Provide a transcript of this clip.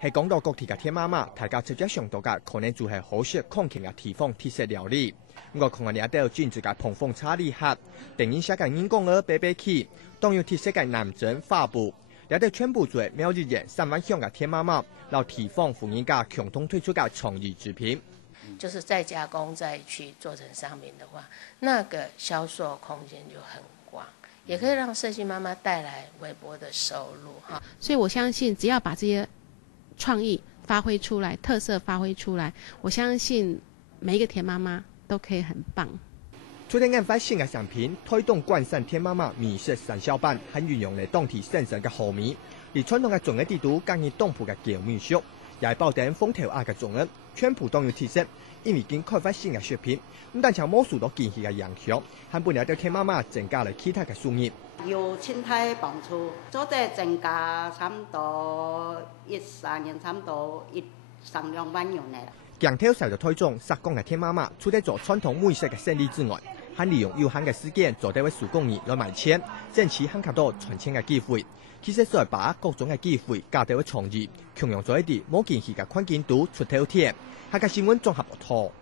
係講到各地嘅鐵媽媽，大家直接想到嘅可能就係好食抗菌嘅地方特色料理。我看你一啲專注嘅蓬風茶禮盒，定然寫嘅人工鵝白白起，當有特色嘅南鎮花布，有啲全部做苗栗縣3萬鄉嘅鐵媽媽，讓地方婦人家共同推出嘅創意製品。就是再加工再去做成商品的話，那個銷售空間就很廣，也可以讓社區媽媽帶來微薄的收入哈。所以我相信，只要把這些創意發揮出來，特色發揮出來，我相信每一個鐵媽媽都可以很棒。出啲研發新嘅產品，推動關山鐵媽媽美食產銷班，很運用嚟當地生產嘅河米，而傳統嘅種嘅地圖更以東埔嘅舊民俗，也係包定風頭鴨嘅種嘅，全部都有特色。因為已經開發新嘅食品，唔但將冇受到經濟嘅影響，還本嚟對鐵媽媽增加了其他嘅收入。有青苔幫助，做得增加差唔多1-3年，差唔多1-2萬元嚟啦。鏡頭受到推動，實工嘅鐵媽媽除咗做傳統美食嘅生意之外，還利用有限嘅時間做啲位手工藝來賣錢，爭取更加多賺錢嘅機會。其實再把各種嘅機會加到創意，強用咗一啲冇見識嘅環境度出頭天。下個新聞綜合報道。